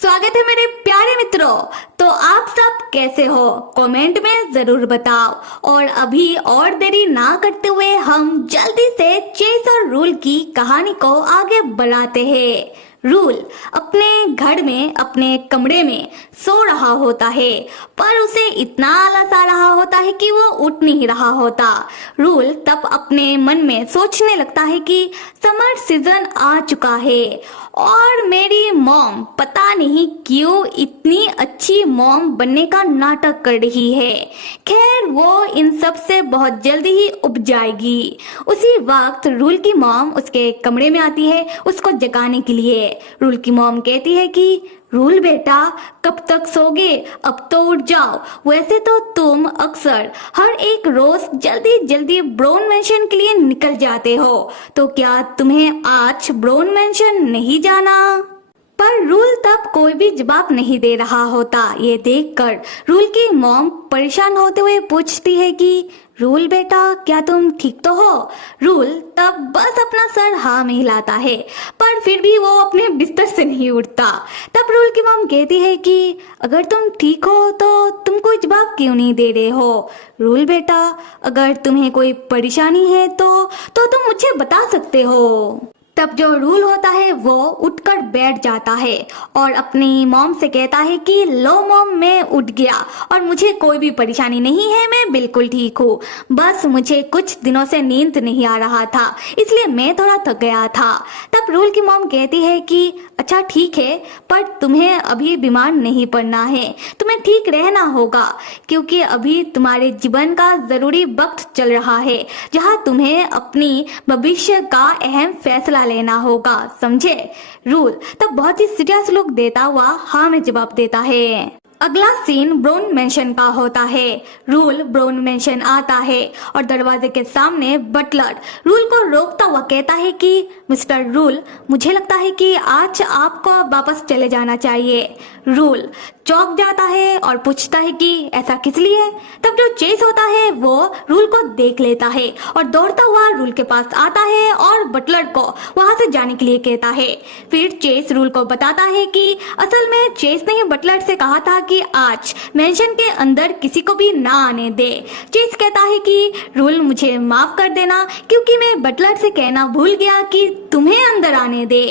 स्वागत है मेरे प्यारे मित्रों। तो आप सब कैसे हो कमेंट में जरूर बताओ। और अभी और देरी ना करते हुए हम जल्दी से चेस और रूल की कहानी को आगे बढ़ाते हैं। रूल अपने घर में अपने कमरे में सो रहा होता है, पर उसे इतना आलस आ रहा होता है कि वो उठ नहीं रहा होता। रूल तब अपने मन में सोचने लगता है कि समर सीजन आ चुका है और मेरी मॉम पता नहीं क्यों इतनी अच्छी मॉम बनने का नाटक कर रही है। खैर वो इन सब से बहुत जल्दी ही उब जाएगी। उसी वक्त रूल की मॉम उसके कमरे में आती है उसको जगाने के लिए। रूल की मॉम कहती है कि रूल बेटा कब तक सोगे, अब तो उठ जाओ। वैसे तो तुम अक्सर हर एक रोज जल्दी जल्दी ब्राउन मैंशन के लिए निकल जाते हो, तो क्या तुम्हें आज ब्राउन मैंशन नहीं जाना? पर रूल तब कोई भी जवाब नहीं दे रहा होता। ये देखकर रूल की मॉम परेशान होते हुए पूछती है कि रूल बेटा क्या तुम ठीक तो हो? रूल तब बस अपना सर हाँ में हिलाता है, पर फिर भी वो अपने बिस्तर से नहीं उठता। तब रूल की मॉम कहती है कि अगर तुम ठीक हो तो तुम कोई जवाब क्यों नहीं दे रहे हो? रूल बेटा अगर तुम्हें कोई परेशानी है तो तुम मुझे बता सकते हो। तब जो रूल होता है वो उठकर बैठ जाता है और अपनी मॉम से कहता है कि लो मॉम मैं उठ गया और मुझे कोई भी परेशानी नहीं है, मैं बिल्कुल ठीक हूँ। बस मुझे कुछ दिनों से नींद नहीं आ रहा था इसलिए मैं थोड़ा थक गया था। तब रूल की मॉम कहती है कि अच्छा ठीक है, पर तुम्हें अभी बीमार नहीं पड़ना है, तुम्हें ठीक रहना होगा क्योंकि अभी तुम्हारे जीवन का जरूरी वक्त चल रहा है जहाँ तुम्हें अपनी भविष्य का अहम फैसला लेना होगा, समझे? रूल तब बहुत ही सीरियस लुक देता हुआ हाँ में जवाब देता है। अगला सीन ब्राउन मैंशन का है। रूल ब्राउन मैंशन आता है और दरवाजे के सामने बटलर रूल को रोकता हुआ कहता है कि मिस्टर रूल मुझे लगता है कि आज आपको वापस चले जाना चाहिए। रूल चौंक जाता है और पूछता है कि ऐसा किस लिए? तब जो चेस होता है वो रूल को देख लेता है और दौड़ता हुआ रूल के पास आता है और बटलर को वहां से जाने के लिए कहता है। फिर चेस रूल को बताता है कि असल में चेस ने बटलर से कहा था कि आज मेंशन के अंदर किसी को भी ना आने दे। चेस कहता है कि रूल मुझे माफ कर देना क्योंकि मैं बटलर से कहना भूल गया कि तुम्हें अंदर आने दे।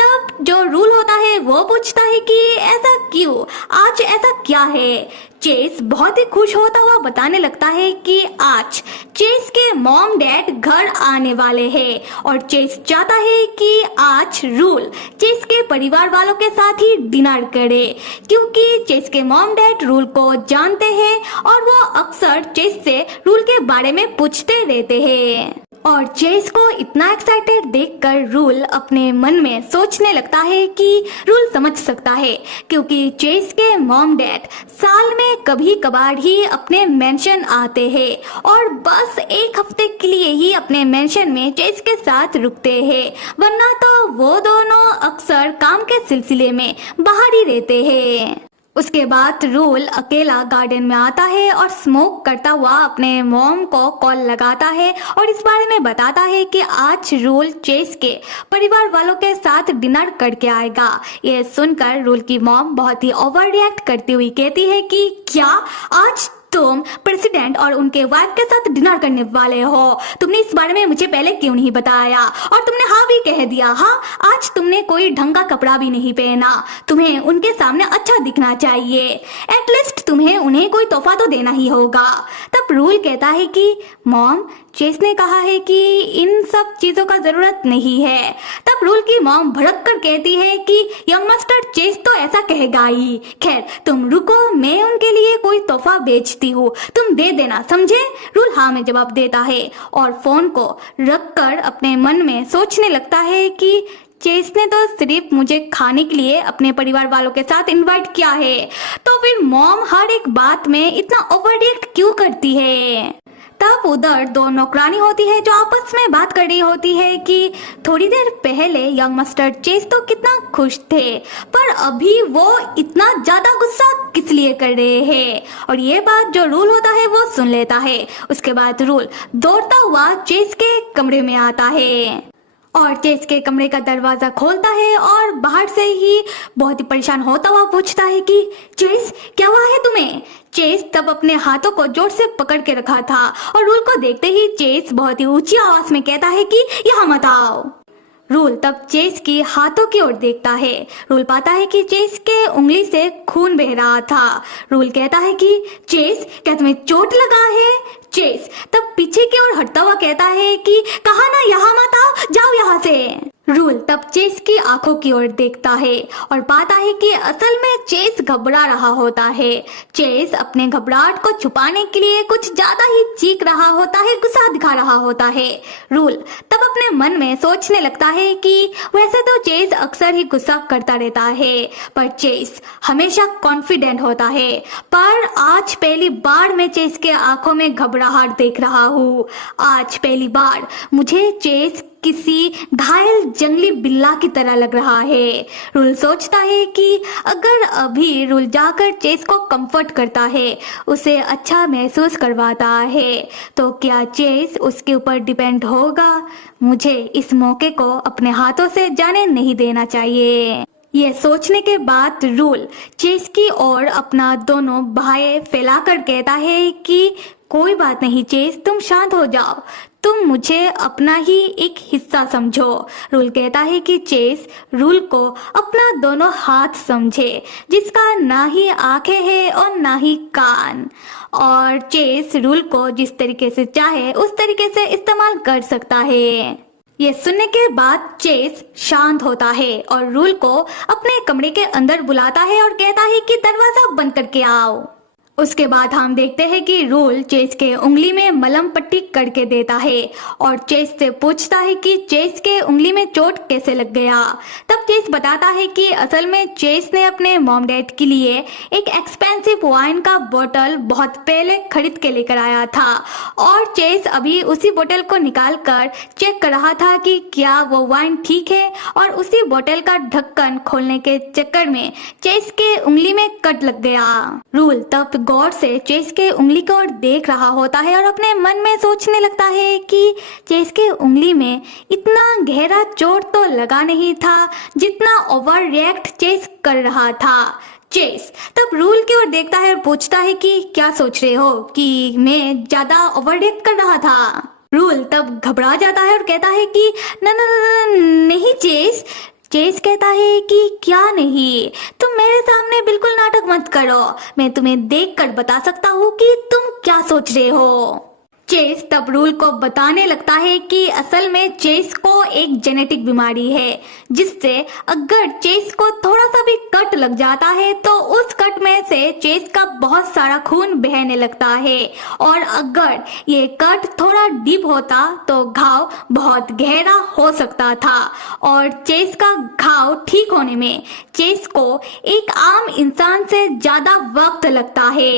तब जो रूल होता है वो पूछता है कि ऐसा क्यों, आज ऐसा क्या है? चेस बहुत ही खुश होता हुआ बताने लगता है कि आज चेस के मॉम डैड घर आने वाले हैं और चेस चाहता है कि आज रूल चेस के परिवार वालों के साथ ही डिनर करे क्योंकि चेस के मॉम डैड रूल को जानते हैं और वो अक्सर चेस से रूल के बारे में पूछते रहते हैं। और चेस को इतना एक्साइटेड देखकर रूल अपने मन में सोचने लगता है कि रूल समझ सकता है क्योंकि चेस के मॉम डैड साल में कभी कभार ही अपने मेंशन आते हैं और बस एक हफ्ते के लिए ही अपने मेंशन में चेस के साथ रुकते हैं, वरना तो वो दोनों अक्सर काम के सिलसिले में बाहर ही रहते हैं। उसके बाद रूल अकेला गार्डन में आता है और स्मोक करता हुआ अपने मॉम को कॉल लगाता है और इस बारे में बताता है कि आज रूल चेस के परिवार वालों के साथ डिनर करके आएगा। ये सुनकर रूल की मॉम बहुत ही ओवर रिएक्ट करती हुई कहती है कि क्या आज तुम प्रेसिडेंट और उनके वाइफ के साथ डिनर करने वाले हो? तुमने इस बारे में मुझे पहले क्यों नहीं बताया? और तुमने हाँ भी कह दिया। हाँ, आज तुमने कोई ढंग का कपड़ा भी नहीं पहना, तुम्हें उनके सामने अच्छा दिखना चाहिए, एटलीस्ट तुम्हें उन्हें कोई तोहफा तो देना ही होगा। तब रूल कहता है कि मॉम चेस ने कहा है कि इन सब चीजों का जरूरत नहीं है। तब रूल की मॉम भड़क कर कहती है कि यंग मास्टर चेस तो ऐसा कहेगा ही। खैर तुम रुको, मैं उनके लिए कोई तोहफा बेचती हूँ, तुम दे देना, समझे? रूल हाँ में जवाब देता है और फोन को रखकर अपने मन में सोचने लगता है कि चेस ने तो सिर्फ मुझे खाने के लिए अपने परिवार वालों के साथ इनवाइट किया है, तो फिर मॉम हर एक बात में इतना ओवर रिएक्ट क्यों करती है? तब उधर दो नौकरानी होती है जो आपस में बात कर रही होती है कि थोड़ी देर पहले यंग मास्टर चेस तो कितना खुश थे, पर अभी वो इतना ज्यादा गुस्सा किस लिए कर रहे हैं? और ये बात जो रूल होता है वो सुन लेता है। उसके बाद रूल दौड़ता हुआ चेस के कमरे में आता है और चेस के कमरे का दरवाजा खोलता है और बाहर से ही बहुत ही परेशान होता हुआ पूछता है कि चेस क्या हुआ है तुम्हें। चेस तब अपने हाथों को जोर से पकड़ के रखा था और रूल को देखते ही चेस बहुत ही ऊंची आवाज में कहता है कि यहाँ मत आओ। रूल तब चेस की हाथों की ओर देखता है। रूल पाता है कि चेस के उंगली से खून बह रहा था। रूल कहता है कि चेस क्या तुम्हें चोट लगा है। चेस तब पीछे की ओर हटता हुआ कहता है कि कहा ना यहाँ मत आओ, जाओ यहाँ से। रूल तब चेस की आंखों की ओर देखता है और पाता है कि असल में चेस घबरा रहा होता है। चेस अपने घबराहट को छुपाने के लिए कुछ ज्यादा ही चीख रहा होता है, गुस्सा दिखा रहा होता है। रूल तब अपने मन में सोचने लगता है कि वैसे तो चेस अक्सर ही गुस्सा करता रहता है, पर चेस हमेशा कॉन्फिडेंट होता है। पर आज पहली बार मैं चेस के आंखों में घबराहट देख रहा हूँ। आज पहली बार मुझे चेस किसी घायल जंगली बिल्ला की तरह लग रहा है। रूल सोचता है कि अगर अभी रूल जाकर चेस को कंफर्ट करता है, उसे अच्छा महसूस करवाता है, तो क्या चेस उसके ऊपर डिपेंड होगा। मुझे इस मौके को अपने हाथों से जाने नहीं देना चाहिए। यह सोचने के बाद रूल चेस की ओर अपना दोनों बाहें फैलाकर कहता है कि कोई बात नहीं चेस, तुम शांत हो जाओ, तुम मुझे अपना ही एक हिस्सा समझो। रूल कहता है कि चेस रूल को अपना दोनों हाथ समझे, जिसका ना ही आंखें हैं और ना ही कान, और चेस रूल को जिस तरीके से चाहे उस तरीके से इस्तेमाल कर सकता है। ये सुनने के बाद चेस शांत होता है और रूल को अपने कमरे के अंदर बुलाता है और कहता है कि दरवाजा बंद करके आओ। उसके बाद हम देखते हैं कि रूल चेस के उंगली में मलहम पट्टी करके देता है और चेस से पूछता है कि चेस के उंगली में चोट कैसे लग गया। तब चेस बताता है कि असल में चेस ने अपने मॉम डैड के लिए एक एक्सपेंसिव वाइन का बोतल बहुत पहले खरीद के लेकर आया था और चेस अभी उसी बोतल को निकाल कर चेक कर रहा था कि क्या वो वाइन ठीक है, और उसी बोतल का ढक्कन खोलने के चक्कर में चेस के उंगली में कट लग गया। रूल तब गौर से चेस के उंगली की ओर देख रहा होता है और अपने मन में सोचने लगता है कि चेस के उंगली में इतना गहरा चोट तो लगा नहीं था जितना ओवर रिएक्ट चेस कर रहा था। चेस तब रूल की ओर देखता है और पूछता है कि क्या सोच रहे हो कि मैं ज्यादा ओवर रिएक्ट कर रहा था। रूल तब घबरा जाता है और कहता है कि नहीं चेस। चेस कहता है कि क्या नहीं, तुम मेरे सामने बिल्कुल नाटक मत करो, मैं तुम्हें देखकर बता सकता हूँ कि तुम क्या सोच रहे हो। चेस तब रूल को बताने लगता है कि असल में चेस को एक जेनेटिक बीमारी है, जिससे अगर चेस को थोड़ा सा भी कट लग जाता है तो उस कट में से चेस का बहुत सारा खून बहने लगता है, और अगर ये कट थोड़ा डीप होता तो घाव बहुत गहरा हो सकता था, और चेस का घाव ठीक होने में चेस को एक आम इंसान से ज्यादा वक्त लगता है।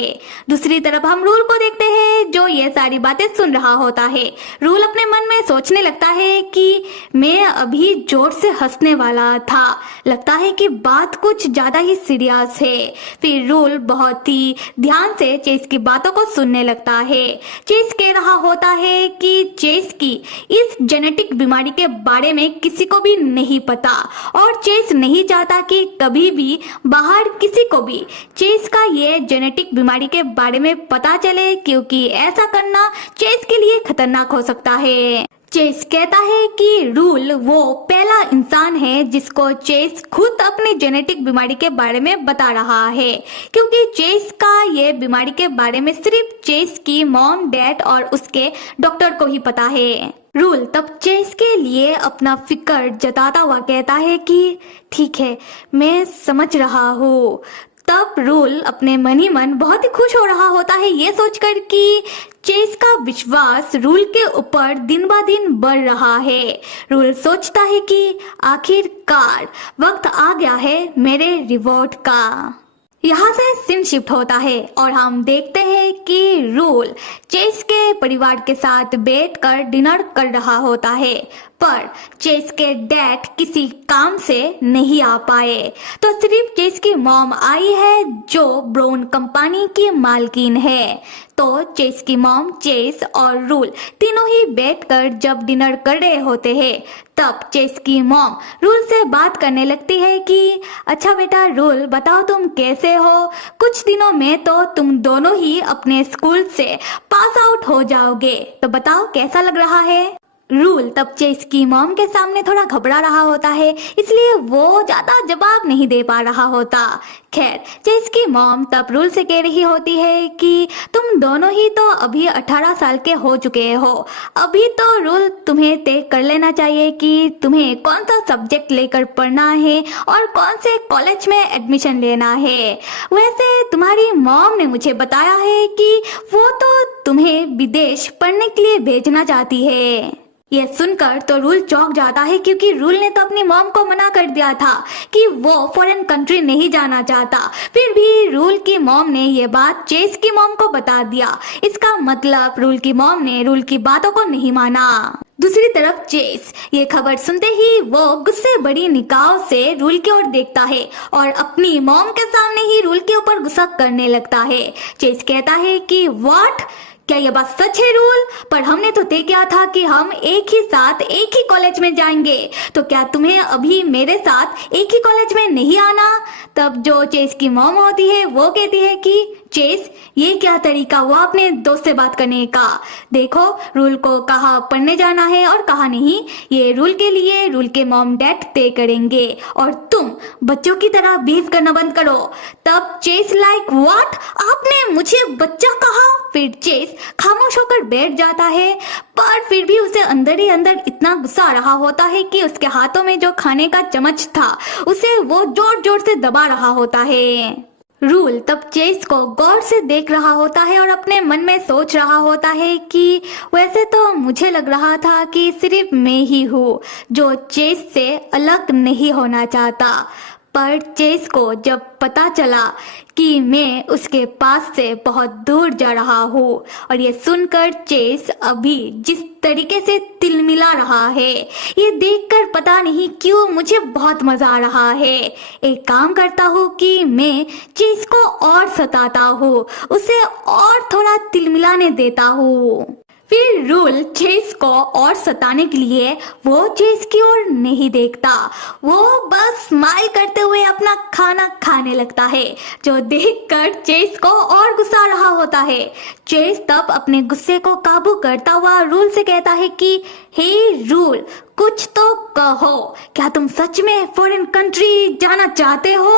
दूसरी तरफ हम रूल को देखते हैं जो ये सारी बातें सुन रहा होता है। रूल अपने मन में सोचने लगता है कि मैं अभी जोर से हंसने वाला था, लगता है कि बात कुछ ज्यादा ही सीरियस है। फिर रूल बहुत ही ध्यान से चेस की बातों को सुनने लगता है। चेस कह रहा होता है कि चेस की इस जेनेटिक बीमारी के बारे में किसी को भी नहीं पता, और चेस नहीं चाहता कि कभी भी बाहर किसी को भी चेस का ये जेनेटिक बीमारी के बारे में पता चले, क्योंकि ऐसा करना चेस के लिए खतरनाक हो सकता है। चेस कहता है कि रूल वो पहला इंसान है जिसको चेस खुद अपनी जेनेटिक बीमारी के बारे में बता रहा है, क्योंकि चेस का ये बीमारी के बारे में सिर्फ चेस की मॉम डैड और उसके डॉक्टर को ही पता है। रूल तब चेस के लिए अपना फिक्र जताता हुआ कहता है कि ठीक है, मैं समझ रहा हूँ। तब रूल अपने मन ही मन बहुत ही खुश हो रहा होता है ये सोचकर कि चेस का विश्वास रूल के ऊपर दिन ब दिन बढ़ रहा है। रूल सोचता है कि आखिरकार वक्त आ गया है मेरे रिवॉर्ड का। यहाँ से सीन शिफ्ट होता है और हम देखते हैं कि रूल चेस के परिवार के साथ बैठकर डिनर कर रहा होता है, पर चेस के डैड किसी काम से नहीं आ पाए, तो सिर्फ चेस की मॉम आई है जो ब्राउन कंपनी की मालकिन है। तो चेस की मॉम, चेस और रूल तीनों ही बैठकर जब डिनर कर रहे होते हैं, तब चेस की मॉम रूल से बात करने लगती है कि अच्छा बेटा रूल, बताओ तुम कैसे हो? कुछ दिनों में तो तुम दोनों ही अपने स्कूल से पास आउट हो जाओगे, तो बताओ कैसा लग रहा है? रूल तब चेस की मॉम के सामने थोड़ा घबरा रहा होता है, इसलिए वो ज्यादा जवाब नहीं दे पा रहा होता। खैर, चेस की मॉम तब रूल से कह रही होती है कि तुम दोनों ही तो अभी 18 साल के हो चुके हो, अभी तो रूल तुम्हें तय कर लेना चाहिए कि तुम्हें कौन सा सब्जेक्ट लेकर पढ़ना है और कौन से कॉलेज में एडमिशन लेना है। वैसे तुम्हारी मॉम ने मुझे बताया है कि वो तो तुम्हें विदेश पढ़ने के लिए भेजना चाहती है। यह सुनकर तो रूल चौंक जाता है, क्योंकि रूल ने तो अपनी मॉम को मना कर दिया था कि वो फॉरेन कंट्री नहीं जाना चाहता। फिर भी रूल की मॉम ने ये बात चेस की मॉम को बता दिया। इसका मतलब रूल की मॉम ने रूल की बातों को नहीं माना। दूसरी तरफ चेस ये खबर सुनते ही वो गुस्से बड़ी निगाहों से रूल की ओर देखता है और अपनी मॉम के सामने ही रूल के ऊपर गुस्सा करने लगता है। चेस कहता है कि व्हाट, क्या यह बात सच है रूल? पर हमने तो तय किया था कि हम एक ही साथ एक ही कॉलेज में जाएंगे, तो क्या तुम्हें अभी मेरे साथ एक ही कॉलेज में नहीं आना? तब जो चेस की मॉम होती है वो कहती है कि चेस, ये क्या तरीका हुआ अपने दोस्त से बात करने का? देखो, रूल को कहाँ पढ़ने जाना है और कहाँ नहीं, ये रूल के लिए रूल के मॉम डैड तय करेंगे, और तुम बच्चों की तरह बिहेव करना बंद करो। तब चेस लाइक व्हाट, आपने मुझे बच्चा कहा? फिर चेस खामोश होकर बैठ जाता है, पर फिर भी उसे अंदर ही अंदर इतना गुस्सा आ रहा होता है कि उसके हाथों में जो खाने का चम्मच था उसे वो जोर जोर से दबा रहा होता है। रूल तब चेस को गौर से देख रहा होता है और अपने मन में सोच रहा होता है कि वैसे तो मुझे लग रहा था कि सिर्फ मैं ही हूँ जो चेस से अलग नहीं होना चाहता, पर चेस को जब पता चला कि मैं उसके पास से बहुत दूर जा रहा हूँ, और ये सुनकर चेस अभी जिस तरीके से तिलमिला रहा है, ये देखकर पता नहीं क्यों मुझे बहुत मजा आ रहा है। एक काम करता हूँ कि मैं चेस को और सताता हूँ, उसे और थोड़ा तिलमिलाने देता हूँ। फिर रूल चेस को और सताने के लिए वो चेस की ओर नहीं देखता, वो बस स्माइल करते हुए अपना खाना खाने लगता है, जो देखकर चेस को और गुस्सा आ रहा होता है। चेस तब अपने गुस्से को काबू करता हुआ रूल से कहता है कि हे रूल, कुछ तो कहो, क्या तुम सच में फॉरेन कंट्री जाना चाहते हो?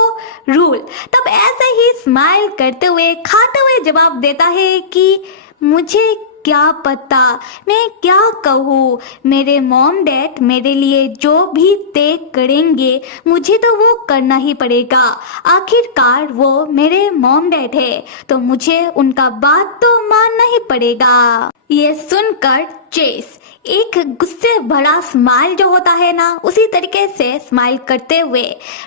रूल तब ऐसे ही स्माइल करते हुए खाते हुए जवाब देता है कि मुझे क्या पता, मैं क्या कहूँ, मेरे मॉम डैड मेरे लिए जो भी तय करेंगे मुझे तो वो करना ही पड़ेगा। आखिरकार वो मेरे मॉम डैड है, तो मुझे उनका बात तो मानना ही पड़ेगा। ये सुनकर चेस एक गुस्से भरा स्माइल जो होता है ना, उसी तरीके से स्माइल करते हुए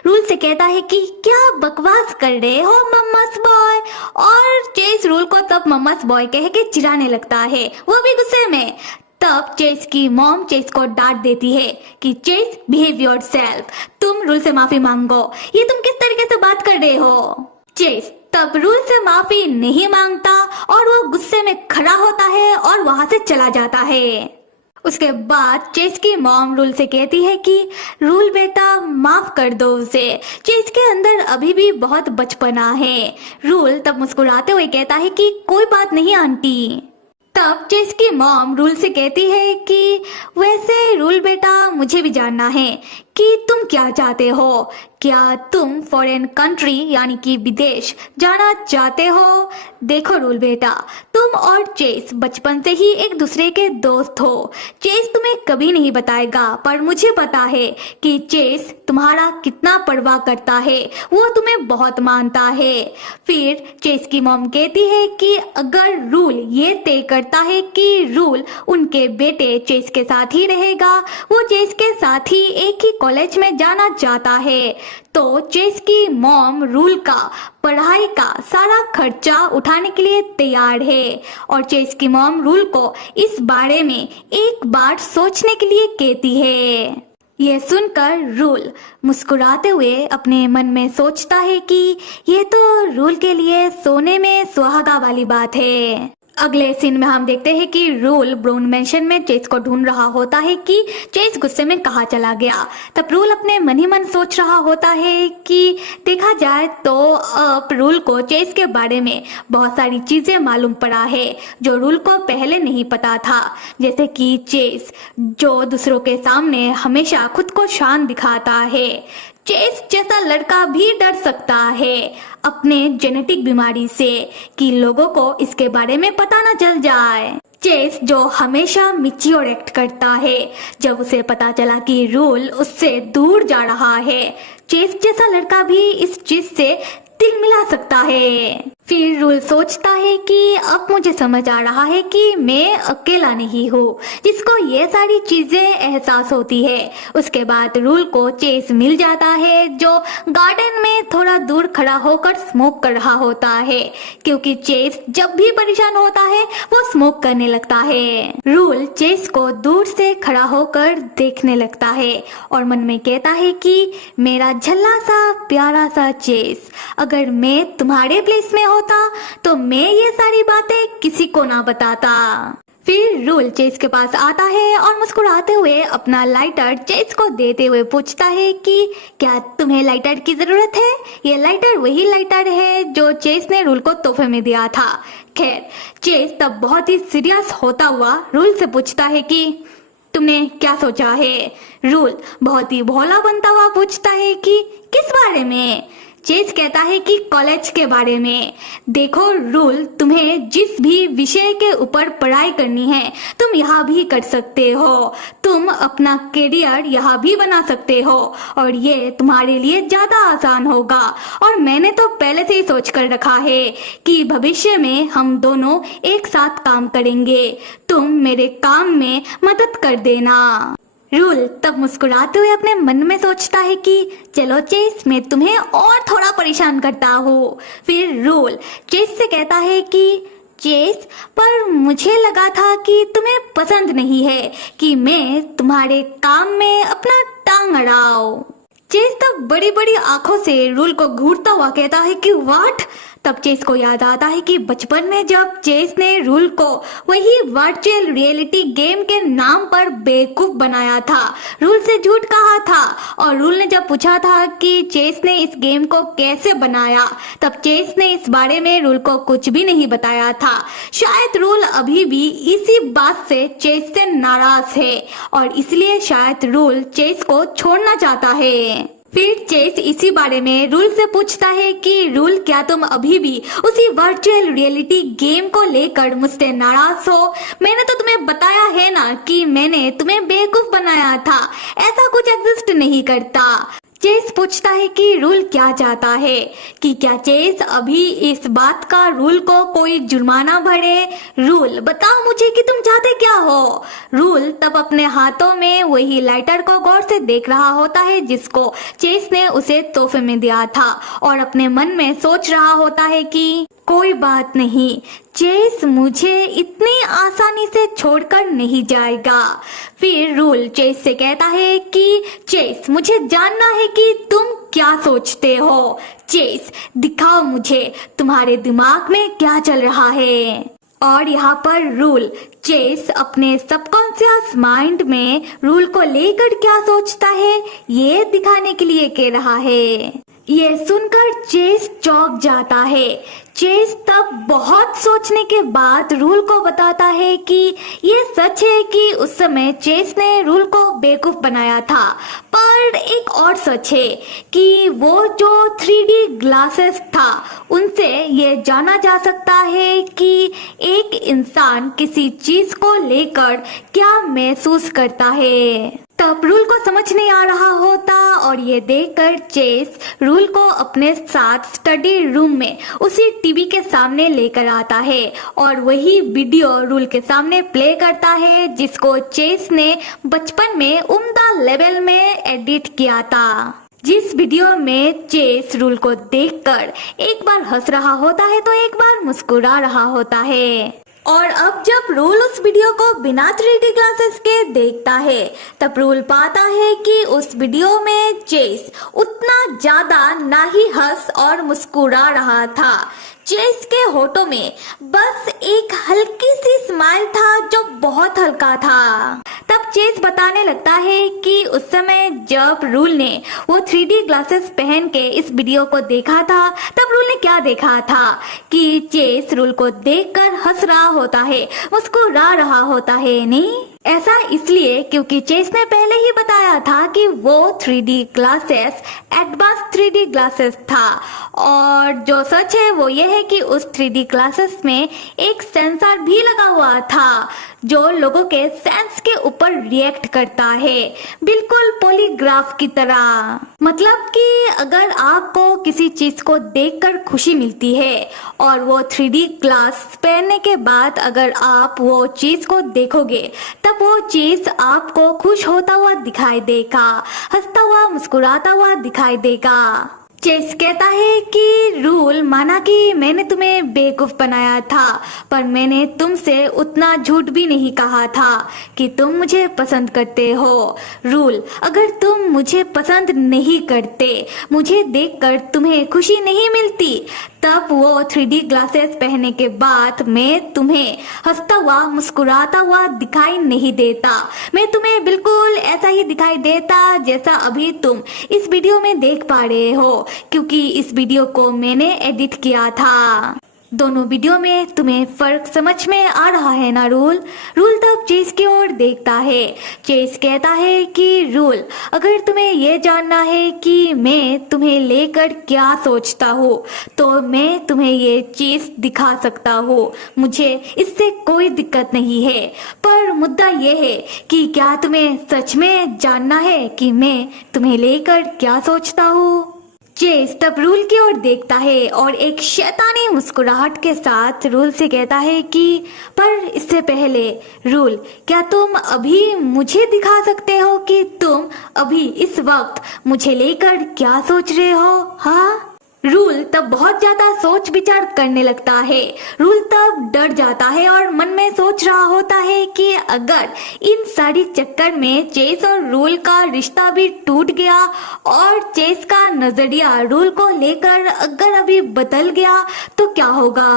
रूल से कहता है कि क्या बकवास कर रहे हो मम्मस बॉय। और चेस रूल को तब मम्मस बॉय कह के चिढ़ाने लगता है, वो भी गुस्से में। तब चेस की मॉम चेस को डांट देती है कि चेस, बिहेव योरसेल्फ, तुम रूल से माफी मांगो, ये तुम किस तरीके से बात कर रहे हो? चेस तब रूल से माफी नहीं मांगता और वो गुस्से में खड़ा होता है और वहां से चला जाता है। उसके बाद चेस की मॉम रूल से कहती है कि रूल बेटा, माफ कर दो उसे, चेस के अंदर अभी भी बहुत बचपना है। रूल तब मुस्कुराते हुए कहता है कि कोई बात नहीं आंटी। तब चेस की मॉम रूल से कहती है कि वैसे रूल बेटा, मुझे भी जानना है कि तुम क्या चाहते हो, क्या तुम फॉरेन कंट्री यानी कि विदेश जाना चाहते हो? देखो रूल बेटा, तुम और चेस बचपन से ही एक दूसरे के दोस्त हो। चेस तुम्हें कभी नहीं बताएगा, पर मुझे पता है कि चेस तुम्हारा कितना परवाह करता है, वो तुम्हें बहुत मानता है। फिर चेस की मॉम कहती है कि अगर रूल ये तय करता है कि रूल उनके बेटे चेस के साथ ही रहेगा, वो चेस के साथ ही एक ही कॉलेज में जाना चाहता है, तो चेस की मॉम रूल का पढ़ाई का सारा खर्चा उठाने के लिए तैयार है और चेस की मॉम रूल को इस बारे में एक बार सोचने के लिए कहती है। यह सुनकर रूल मुस्कुराते हुए अपने मन में सोचता है कि यह तो रूल के लिए सोने में सुहागा वाली बात है। अगले सीन में हम देखते हैं कि रूल ब्राउन मैंशन में चेस को ढूंढ रहा होता है कि चेस गुस्से में कहाँ चला गया। तब रूल अपने मन ही मन सोच रहा होता है कि देखा जाए तो अब रूल को चेस के बारे में बहुत सारी चीजें मालूम पड़ा है जो रूल को पहले नहीं पता था, जैसे कि चेस जो दूसरों के सामने हमेशा खुद को शान दिखाता है। चेस जैसा लड़का भी डर सकता है अपने जेनेटिक बीमारी से कि लोगों को इसके बारे में पता न चल जाए। चेस जो हमेशा मैच्योर एक्ट करता है जब उसे पता चला कि रूल उससे दूर जा रहा है। चेस जैसा लड़का भी इस चीज से दिल मिला सकता है। फिर रूल सोचता है कि अब मुझे समझ आ रहा है कि मैं अकेला नहीं हूँ जिसको ये सारी चीजें एहसास होती है। उसके बाद रूल को चेस मिल जाता है जो गार्डन में थोड़ा दूर खड़ा होकर स्मोक कर रहा होता है, क्योंकि चेस जब भी परेशान होता है वो स्मोक करने लगता है। रूल चेस को दूर से खड़ा होकर देखने लगता है और मन में कहता है कि मेरा झल्ला सा प्यारा सा चेस, अगर मैं तुम्हारे प्लेस में होता तो मैं ये सारी बातें किसी को ना बताता। फिर रूल चेस के पास आता है और मुस्कुराते हुए अपना लाइटर चेस को देते हुए पूछता है कि क्या तुम्हें लाइटर की जरूरत है? ये लाइटर वही लाइटर है जो चेस ने रूल को तोहफे में दिया था। खैर, चेस तब बहुत ही सीरियस होता हुआ रूल से पूछता है कि तुमने क्या सोचा है? रूल बहुत ही भोला बनता हुआ पूछता है कि किस बारे में? चेस कहता है कि कॉलेज के बारे में। देखो रूल, तुम्हें जिस भी विषय के ऊपर पढ़ाई करनी है तुम यहाँ भी कर सकते हो। तुम अपना करियर यहाँ भी बना सकते हो और ये तुम्हारे लिए ज्यादा आसान होगा। और मैंने तो पहले से ही सोच कर रखा है कि भविष्य में हम दोनों एक साथ काम करेंगे। तुम मेरे काम में मदद कर देना। रूल तब मुस्कुराते हुए अपने मन में सोचता है कि चलो चेस, मैं तुम्हें और थोड़ा परेशान करता हूँ। फिर रूल चेस से कहता है कि चेस, पर मुझे लगा था कि तुम्हें पसंद नहीं है कि मैं तुम्हारे काम में अपना टांग अड़ाऊं। चेस तब बड़ी बड़ी आंखों से रूल को घूरता हुआ कहता है कि व्हाट? तब चेस को याद आता है कि बचपन में जब चेस ने रूल को वही वर्चुअल रियलिटी गेम के नाम पर बेवकूफ बनाया था, रूल से झूठ कहा था और रूल ने जब पूछा था कि चेस ने इस गेम को कैसे बनाया, तब चेस ने इस बारे में रूल को कुछ भी नहीं बताया था। शायद रूल अभी भी इसी बात से चेस से नाराज है और इसलिए शायद रूल चेस को छोड़ना चाहता है। फिर चेस इसी बारे में रूल से पूछता है कि रूल, क्या तुम अभी भी उसी वर्चुअल रियलिटी गेम को लेकर मुझसे नाराज हो? मैंने तो तुम्हें बताया है ना कि मैंने तुम्हें बेवकूफ बनाया था, ऐसा कुछ एग्जिस्ट नहीं करता। चेस पूछता है कि रूल क्या चाहता है, कि क्या चेस अभी इस बात का रूल को कोई जुर्माना भरे? रूल, बताओ मुझे कि तुम चाहते क्या हो? रूल तब अपने हाथों में वही लाइटर को गौर से देख रहा होता है जिसको चेस ने उसे तोहफे में दिया था और अपने मन में सोच रहा होता है कि कोई बात नहीं, चेस मुझे इतनी आसानी से छोड़कर नहीं जाएगा। फिर रूल चेस से कहता है कि चेस, मुझे जानना है कि तुम क्या सोचते हो। चेस, दिखाओ मुझे तुम्हारे दिमाग में क्या चल रहा है। और यहाँ पर रूल चेस अपने सबकॉन्शियस माइंड में रूल को लेकर क्या सोचता है ये दिखाने के लिए कह रहा है। ये सुनकर चेस चौंक जाता है। चेस तब बहुत सोचने के बाद रूल को बताता है कि ये सच है कि उस समय चेस ने रूल को बेवकूफ बनाया था, पर एक और सच है कि वो जो 3D ग्लासेस था उनसे ये जाना जा सकता है कि एक इंसान किसी चीज को लेकर क्या महसूस करता है। तब रूल को समझ नहीं आ रहा होता और और ये देखकर चेस रूल को अपने साथ स्टडी रूम में उसी टीवी के सामने लेकर आता है और वही वीडियो रूल के सामने प्ले करता है जिसको चेस ने बचपन में उम्दा लेवल में एडिट किया था। जिस वीडियो में चेस रूल को देखकर एक बार हंस रहा होता है तो एक बार मुस्कुरा रहा होता है। और अब जब रूल उस वीडियो को बिना 3D ग्लासेस के देखता है तब रूल पाता है कि उस वीडियो में चेस उतना ज्यादा ना ही हंस और मुस्कुरा रहा था। चेस के होठों में बस एक हल्की सी स्माइल था जो बहुत हल्का था। तब चेस बताने लगता है कि उस समय जब रूल ने वो 3D ग्लासेस पहन के इस वीडियो को देखा था तब रूल ने क्या देखा था कि चेस रूल को देखकर हंस रहा होता है, मुस्कुरा रहा होता है। नहीं, ऐसा इसलिए क्योंकि चेस ने पहले ही बताया था कि वो 3D glasses advance 3D glasses था और जो सच है वो ये है कि उस 3D ग्लासेस में एक सेंसर भी लगा हुआ था जो लोगों के सेंस के ऊपर रिएक्ट करता है, बिल्कुल पॉलीग्राफ की तरह। मतलब कि अगर आपको किसी चीज को देखकर खुशी मिलती है और वो 3D ग्लास पहनने के बाद अगर आप वो चीज को देखोगे तब वो चीज आपको खुश होता हुआ दिखाई देगा, हंसता हुआ मुस्कुराता हुआ दिखाई देगा। चेस कहता है कि रूल, माना कि मैंने तुम्हें बेवकूफ बनाया था पर मैंने तुमसे उतना झूठ भी नहीं कहा था कि तुम मुझे पसंद करते हो। रूल, अगर तुम मुझे पसंद नहीं करते, मुझे देखकर तुम्हें खुशी नहीं मिलती, तब वो 3D ग्लासेस पहनने के बाद मैं तुम्हें हंसता हुआ मुस्कुराता हुआ दिखाई नहीं देता। मैं तुम्हें बिल्कुल ऐसा ही दिखाई देता जैसा अभी तुम इस वीडियो में देख पा रहे हो, क्योंकि इस वीडियो को मैंने एडिट किया था। दोनों वीडियो में तुम्हें फर्क समझ में आ रहा है ना रूल? रूल तब चेस की ओर देखता है। चेस कहता है कि रूल, अगर तुम्हें यह जानना है कि मैं तुम्हें लेकर क्या सोचता हूँ तो मैं तुम्हें ये चीज दिखा सकता हूँ, मुझे इससे कोई दिक्कत नहीं है। पर मुद्दा यह है कि क्या तुम्हें सच में जानना है कि मैं तुम्हें लेकर क्या सोचता हूँ? चेस तब रूल की ओर देखता है और एक शैतानी मुस्कुराहट के साथ रूल से कहता है कि पर इससे पहले रूल, क्या तुम अभी मुझे दिखा सकते हो कि तुम अभी इस वक्त मुझे लेकर क्या सोच रहे हो? हाँ? रूल तब बहुत ज्यादा सोच विचार करने लगता है। रूल तब डर जाता है और मन में सोच रहा होता है कि अगर इन सारी चक्कर में चेस और रूल का रिश्ता भी टूट गया और चेस का नजरिया रूल को लेकर अगर अभी बदल गया तो क्या होगा।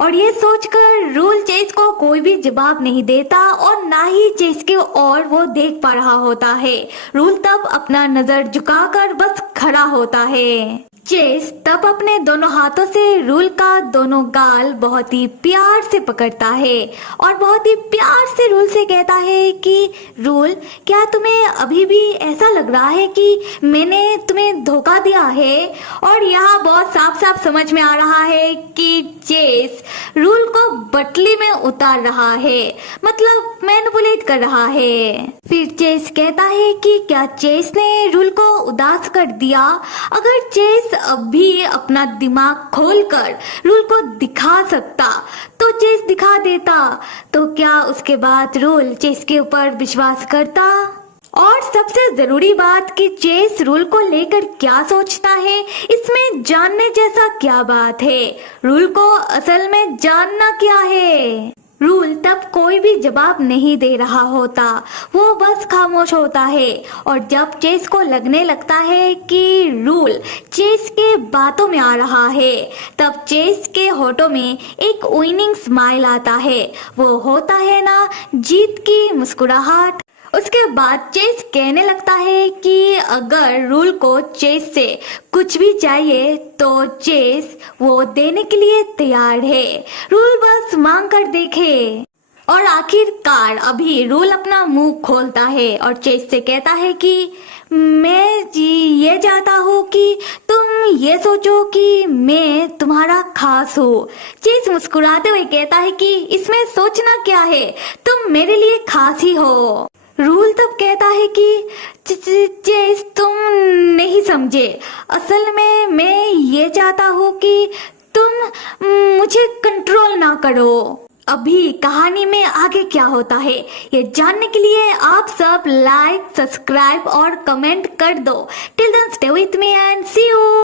और ये सोचकर रूल चेस को कोई भी जवाब नहीं देता और ना ही चेस की ओर वो देख पा रहा होता है। रूल तब अपना नजर झुकाकर बस खड़ा होता है। चेस तब अपने दोनों हाथों से रूल का दोनों गाल बहुत ही प्यार से पकड़ता है और बहुत ही प्यार से रूल से कहता है कि रूल, क्या तुम्हें अभी भी ऐसा लग रहा है कि मैंने तुम्हें धोखा दिया है? और यहाँ बहुत साफ साफ समझ में आ रहा है कि चेस रूल को बटली में उतार रहा है, मतलब मैनिपुलेट कर रहा है। फिर चेस कहता है कि क्या चेस ने रूल को उदास कर दिया? अगर चेस अभी अपना दिमाग खोलकर रूल को दिखा सकता तो चेस दिखा देता, तो क्या उसके बाद रूल चेस के ऊपर विश्वास करता? और सबसे जरूरी बात कि चेस रूल को लेकर क्या सोचता है, इसमें जानने जैसा क्या बात है? रूल को असल में जानना क्या है? रूल तब कोई भी जवाब नहीं दे रहा होता, वो बस खामोश होता है। और जब चेस को लगने लगता है कि रूल चेस के बातों में आ रहा है तब चेस के होठों में एक विनिंग स्माइल आता है। वो होता है ना जीत की मुस्कुराहट। उसके बाद चेस कहने लगता है कि अगर रूल को चेस से कुछ भी चाहिए तो चेस वो देने के लिए तैयार है, रूल बस मांग कर देखे। और आखिरकार अभी रूल अपना मुंह खोलता है और चेस से कहता है कि मैं ये चाहता हूँ कि तुम ये सोचो कि मैं तुम्हारा खास हूँ। चेस मुस्कुराते हुए कहता है कि इसमें सोचना क्या है, तुम मेरे लिए खास ही हो। रूल तब कहता है कि चेस तुम नहीं समझे, असल में मैं ये चाहता हूँ कि तुम मुझे कंट्रोल ना करो। अभी कहानी में आगे क्या होता है ये जानने के लिए आप सब लाइक, सब्सक्राइब और कमेंट कर दो। Till then stay with me and see you.